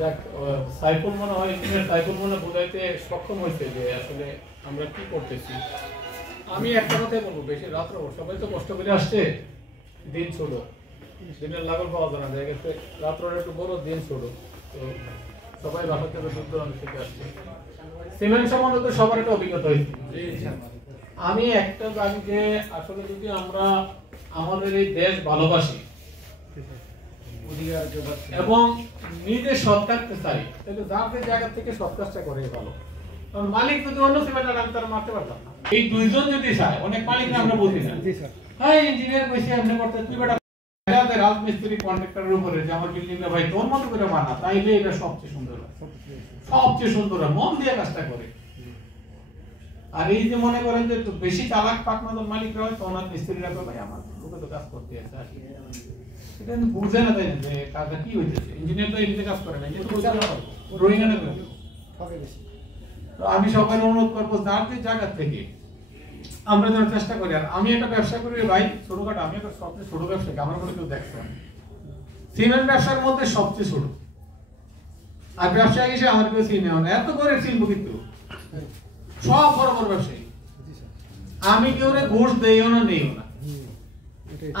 যাক, সাইফুল মনে হয় ইঞ্জিনিয়ার সাইফুল মনে বোঝাইতে সক্ষম হয়েছে যে আসলে আমরা কি করতেছি। আমি একটা কথাই বলবো, বেশি রাত্র সবাই তো কষ্ট করে আসছে, দিন ছোট, দিনের লাগল পাওয়া যায় না, দেখা গেছে রাত্রের একটু বড়, দিন ছোট, তো সবাই বাসা থেকে দূর দূরান্ত থেকে আসছে। সিমেন্ট সম্বন্ধে তো সবার একটা অভিজ্ঞতা হয়েছে। আমি একটা জানি যে আসলে যদি আমরা আমাদের এই দেশ ভালোবাসি এবং নিজে সৎ থাকতে চাই, তাহলে যাদের জায়গা থেকে সৎ কাজটা করে ভালো। কারণ মালিক যদি অন্য সিমেন্টার আমি তারা মারতে পারতাম না। এই দুইজন যদি চায়, অনেক মালিক আমরা বুঝি না, হ্যাঁ ইঞ্জিনিয়ার কইছে আপনি করতে, তুই বেটা রাজমিস্ত্রি কন্ট্রাক্টরের উপরে যে আমার বিল্ডিং ভাই তোর মতো করে বানা, তাইলে এটা সবচেয়ে সুন্দর হয়, সবচেয়ে সুন্দর হয়, মন দিয়ে কাজটা করে। আর এই যে মনে করেন যে বেশি চালাক পাকমাদল মালিকরা হয়, তখন মিস্ত্রিরা ভাই আমার লোকে তো কাজ করতে আছে, এটা কিন্তু বুঝে না, তাই না যে কাজটা কি হইতেছে। ইঞ্জিনিয়ার তো এমনিতে কাজ করে না, কিন্তু ড্রয়িং এনে করে। তো আমি সবাই অনুরোধ করবো যার যে জায়গা থেকে আমরা যেন চেষ্টা করি। আর আমি একটা ব্যবসা করি ভাই, ছোটখাটো, আমি একটা সবচেয়ে ছোট ব্যবসা, আমার বলে কেউ দেখছেন, সিমেন্ট ব্যবসার মধ্যে সবচেয়ে ছোট। আর ব্যবসায়ী হিসেবে আমার কেউ চিনে না, এত করে চিনবো কিন্তু সব বড় বড় ব্যবসায়ী। আমি কেউ ঘুষ দেইও না, নেইও না।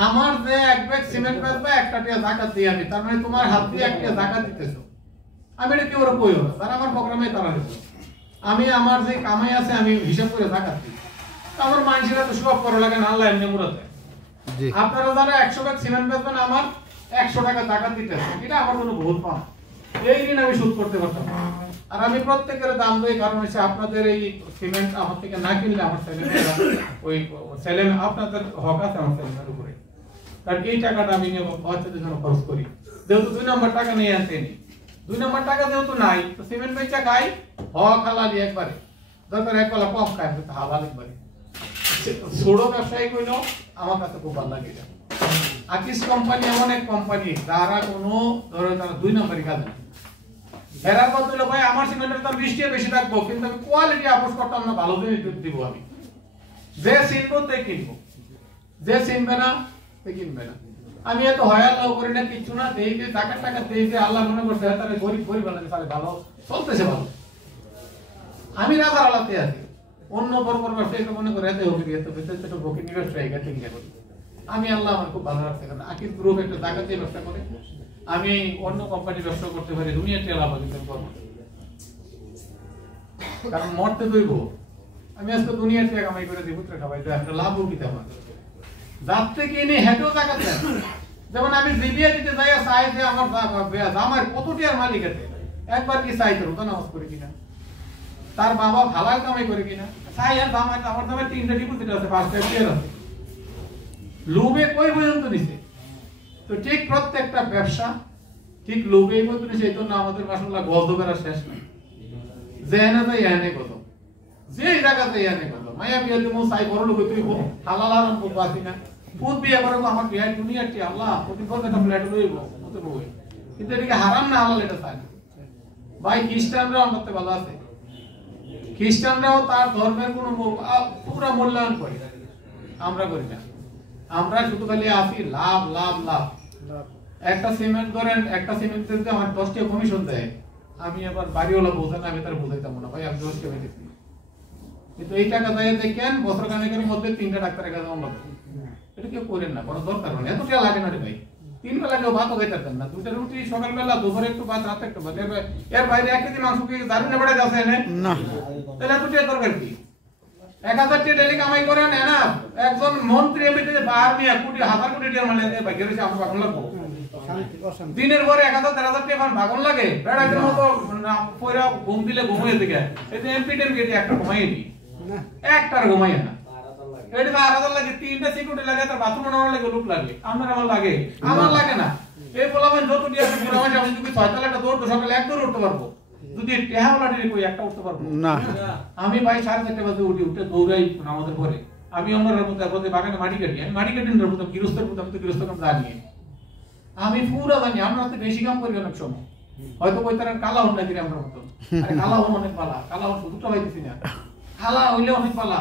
আমার যে এক ব্যাগ সিমেন্ট বেচবে, একটা টিয়া জাকাত দিই আমি, তার মানে তোমার হাত দিয়ে একটা জাকাত দিতেছো, আমি এটা কেউ কইও না, তারা আমার প্রোগ্রামে তারা নেব। আমি আমার যে কামাই আছে আমি হিসাব করে জাকাত দিই। আমার মানুষেরা তো সব করা লাগে না, আল্লাহ এমনি মুরাতে। আপনারা যারা 100 ব্যাগ সিমেন্ট বেচবেন, আমার 100 টাকা জাকাত দিতে আছে, এটা আমার কোনো ভুল পান, এই দিন আমি সুদ করতে পারতাম। আর আমি প্রত্যেকের দাম দিই, কারণ হচ্ছে আপনাদের এই সিমেন্ট আমার থেকে না কিনলে আমার ছেলেমেয়েরা ওই ছেলে, আপনাদের হক আছে আমার ছেলেমেয়ের উপরে, কারণ এই টাকাটা আমি বাচ্চাদের জন্য খরচ করি। যেহেতু 2 নম্বর টাকা নিয়ে আনতেনি, 2 নম্বর টাকা যেহেতু নাই, তো সিমেন্ট বেচা খাই হক হালালি একবারে, দরকার এক বেলা কম খাই, হালাল একবারে। ছোট ব্যবসায়ী কইলো আমার কাছে খুব ভালো লাগে। আকিস কোম্পানি এমন এক কোম্পানি যারা কোনো ধরো তারা 2 নম্বরই কাজ না। এরার কথা হলো ভাই আমার সিমেন্টের দাম 20 টাকা বেশি রাখবো, কিন্তু আমি কোয়ালিটি আপোষ করতাম না, ভালো জিনিস দিব আমি। যে চিনবো তে কিনবো, যে চিনবে না তে কিনবে না। আমি এত হয়াল্লাহ করি না, কিছু না, দেই যে টাকা দেই যে আল্লাহ মনে করছে তাহলে গরিব বানাতে পারে, ভালো চলতেছে ভালো। আমি রাজার আলাতে আছি, অন্য বড় বড় ব্যবসায়ী মনে করে এত হবে, এত বেতন তো বকি ব্যবসায়ী গেছে কিনা করি। আমি আল্লাহ আমার খুব ভালো রাখছে, কারণ আকিস গ্রুপ একটা জায়গা দিয়ে ব্যবসা করে, আমি অন্য কোম্পানির ব্যবসা করতে পারি, দুনিয়াতে লাভ দিতে পারবো, কারণ মরতে দইব। আমি আজকে দুনিয়াতে কামাই করে দিব, পুত্র খাবাই দেয়, একটা লাভ উঠিতে আমার যার থেকে এনে হেঁটেও টাকা দেয়। যেমন আমি জিবিয়া দিতে যাই, চাই যে আমার আমার কতটি আর মালিক আছে, একবার কি চাই তোর নামাজ করি কিনা, তার বাবা হালাল কামাই করে কিনা, চাই আর দাম আছে, আমার দামে 3টা ডিপোজিট আছে, 5টা শেয়ার আছে, লোভে কই পর্যন্ত দিছে। তো ঠিক প্রত্যেকটা ব্যবসা ঠিক লোভেই পর্যন্ত দিছে। এই জন্য আমাদের মাশাআল্লাহ গজবের আর শেষ নাই, যেখানে যাই এনে কত, যে জায়গাতে এনে কত, মায়া বিয়া তুমি চাই বড় লোক, তুই হালাল আরাম করবো আসি না, খুদ বিয়ে করবো, আমার বিয়ে দুনিয়াটি আল্লাহ প্রতিপদ একটা ফ্ল্যাট লইব, কিন্তু এটাকে হারাম না হালাল এটা চাই না। ভাই খ্রিস্টানরাও আমাদের ভালো আছে, খ্রিস্টানরাও তার ধর্মের কোন পুরো মূল্যায়ন করে, আমরা করি না। আমরা শুধু খালি আসি লাভ লাভ লাভ। একটা সিমেন্ট ধরেন, একটা সিমেন্ট যদি আমার 10 টাকা কমিশন দেয়, আমি আবার বাড়িওয়ালা বোঝেন, আমি তার বোঝাইতাম না ভাই আমি 10 টাকা দিচ্ছি, কিন্তু এই টাকা দেয় দেখেন বছর খানেকের মধ্যে 3টা ডাক্তারের কাছে অন্য, এটা কেউ করেন না, কোনো দরকার নেই, এত টাকা লাগে না রে ভাই। 3 বেলা কেউ ভাতও খাইতে পারতেন না, 2টা রুটি সকালবেলা, দুপুরে একটু ভাত, রাতে একটু ভাত, এর বাইরে 1 কেজি মাংস কি দারুণ বেড়ে যাচ্ছে না, তাহলে এত টাকা দরকার কি? 1000 টাকা ডেলি কামাই করেন না, একজন মন্ত্রী এমনিতে বার নিয়ে কোটি হাজার কোটি টাকা মানে ভাগ্য রয়েছে, আমরা ভাগন লাগবো দিনের পরে 1000-1000 টাকা ভাগন লাগে, বেড়াইদের মতো পয়রা ঘুম দিলে ঘুমিয়ে থেকে এই যে এমপি টেমপি একটা ঘুমাই নি, একটার ঘুমাই না, এটা তো 8000 লাগে, 3টা সিকিউরিটি লাগে, তার বাথরুম বানানোর লাগে লোক লাগে, আমার লাগে, আমার লাগে না। এই বলবেন যত দিয়ে আছে পুরো মাস আমি যদি 6 তলা একটা দৌড় সকালে এক দৌড় উঠতে পারবো, যদি টেহাওলাটি কই একটা উঠতে পারবো না। আমি ভাই 4:30 বাজে উঠে দৌড়াই আমাদের ঘরে, আমি আমার মধ্যে বাগানে মাটি কাটি, আমি মাটি কাটি না প্রথম গৃহস্থের প্রথম তো গৃহস্থ কাম জানি, আমি পুরো জানি, আমরা তো বেশি কাম করি অনেক সময়, হয়তো কই তার কালা হন না কিরে আমরা মতন, আরে কালা হন অনেক পালা, কালা হন শুধুটা পাইতেছি না, কালা হইলে অনেক পালা।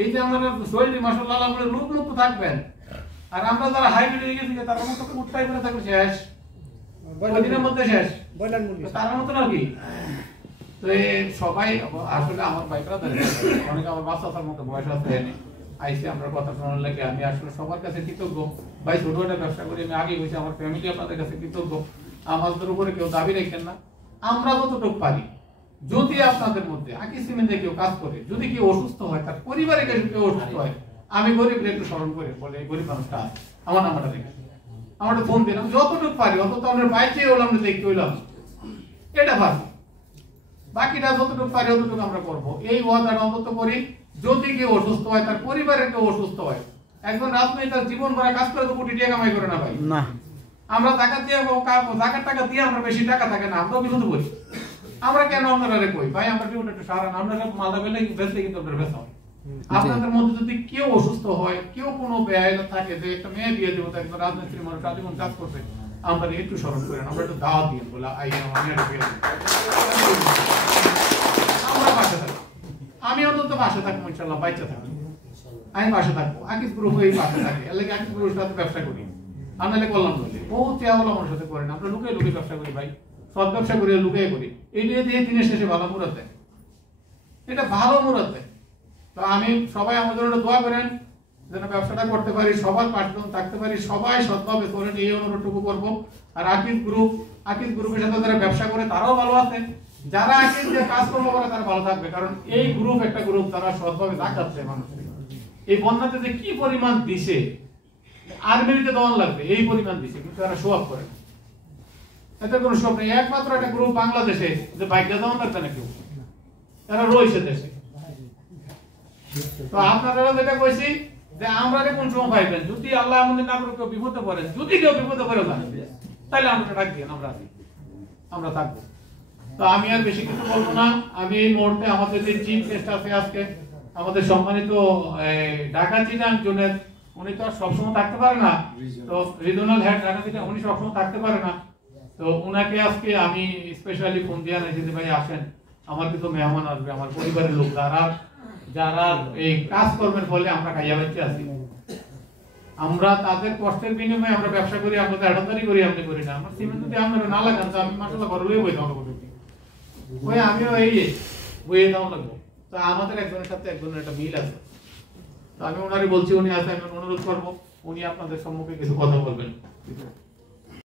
এই যে আমরা শরীর মাশাআল্লাহ আমরা লোক মুক্ত থাকবেন, আর আমরা যারা হাইব্রিড হয়ে গেছি তারা মতো উঠটাই করে থাকবে শেষ। দিনের মধ্যে শেষ তার মতো আর কি। তো সবাই আসলে আমার বাইকরা অনেক আমার বাচ্চার মতো বয়স আছে আইসি আমরা কথা শোনার লাগে আমি আসলে সবার কাছে কৃতজ্ঞ ভাই। ছোট একটা ব্যবসা করি আমি আগে হয়েছি, আমার ফ্যামিলি আপনাদের কাছে কৃতজ্ঞ। আমাদের উপরে কেউ দাবি রাখেন না, আমরা যতটুকু পারি। যদি আপনাদের মধ্যে আকি সিমেন্টে কেউ কাজ করে, যদি কেউ অসুস্থ হয়, তার পরিবারে কেউ অসুস্থ হয়, আমি গরিব একটু স্মরণ করে বলে এই গরিব মানুষটা আমার নাম্বারটা দেখে আমাদের ফোন দিলাম, যতটুকু পারি অত তো আমরা বাইচে হলাম না, দেখতে হইলাম এটা ভাবি। বাকিটা যতটুকু পারি অতটুকু আমরা করবো, এই ওয়াদাটা অন্তত করি। যদি কেউ অসুস্থ হয়, তার পরিবারের কেউ অসুস্থ হয়, একজন রাজনীতি তার জীবন ভরা কাজ করে তো কোটি টাকা কামাই করে না ভাই। না আমরা টাকা দিয়ে টাকার টাকা দিয়ে আমরা বেশি টাকা থাকে না, আমরাও বিপদ করি। আমরা কেন আপনারা কই ভাই আমরা কি একটু সারান, আপনারা মালদা পেলে বেচলে কিন্তু আপনার বেচা হয়। আপনাদের মধ্যে যদি কেউ অসুস্থ হয়, কেউ কোনো ব্যয় থাকে যে একটা মেয়ে বিয়ে দেবো, একজন রাজনীতির মানুষ আজীবন কাজ করবে, আমরা একটু স্মরণ করেন, আমরা একটু দাওয়াত দিন বলে আমরা পাশে থাকবো। আমি অন্তত পাশে থাকবো, ইনশাল্লাহ বাইচা থাকবো, আমি পাশে থাকবো। আকিস গ্রুপ এই পাশে থাকে, এর লাগে আকিস গ্রুপের সাথে ব্যবসা করি। আপনাদের করলাম বলে বহুত চেয়াওয়ালা আমার সাথে করেন, আমরা লুকিয়ে লুকিয়ে ব্যবসা করি ভাই, সব ব্যবসা করি লুকিয়ে করি। এই নিয়ে দিয়ে দিনের শেষে ভালো মুরাদ দেয়, এটা ভালো মুরাদ দেয়। তো আমি সবাই আমার জন্য দোয়া করেন যেন ব্যবসাটা করতে পারি, সবার পাঠদান থাকতে পারি, সবাই সৎভাবে করেন, এই অনুরোধটুকু করবো। আর আকিস গ্রুপের সাথে যারা ব্যবসা করে তারাও ভালো আছে, যারা আকিস যে কাজকর্ম করে তারা ভালো থাকবে। কারণ এই গ্রুপ একটা গ্রুপ তারা সৎভাবে দেখাচ্ছে মানুষকে। এই বন্যাতে যে কি পরিমাণ দিছে, আর্মিতে দেওয়ান লাগবে এই পরিমাণ দিছে, কিন্তু তারা শো আপ করে, এতে কোনো শো নেই। একমাত্র একটা গ্রুপ বাংলাদেশে যে বাইকটা দেওয়ান লাগবে না কেউ, তারা রয়েছে দেশে। তো আপনারা যেটা কইছি যে আমরা কোন সময় পাইবেন, যদি আল্লাহ আমাদের না করে কেউ বিপদে পড়েন, যদি কেউ বিপদে পড়ে যান, তাহলে আমরা ডাক দিন, আমরা থাকবো। তো আমি আর বেশি কিছু বলবো না। আমি এই মুহূর্তে আমাদের যে চিফ গেস্ট আছে আজকে, আমাদের সম্মানিত ঢাকা চিটাং জোনের, উনি তো আর সবসময় থাকতে পারে না, তো রিজনাল হেড ঢাকা চিটাং উনি সবসময় থাকতে পারে না। তো উনাকে আজকে আমি স্পেশালি ফোন দিয়ে আনাইছি যে ভাই আসেন, আমার কিছু মেহমান আসবে, আমার পরিবারের লোক যারা এই কাজকর্মের ফলে আমরা খাইয়া বাচ্চা আছি, আমরা তাদের কষ্টের বিনিময়ে আমরা ব্যবসা করি, আমরা তো আড়তদারি করি, আপনি করি না। আমার সিমেন্ট যদি আপনারা না লাগান তো আমি মাসাল্লাহ ঘরে লয়ে বই দাও ওই আমিও এই বইয়ে দাও লাগবো। তো আমাদের একজনের সাথে একজনের একটা মিল আছে, তো আমি ওনারে বলছি, উনি আছে, আমি অনুরোধ করবো উনি আপনাদের সম্মুখে কিছু কথা বলবেন।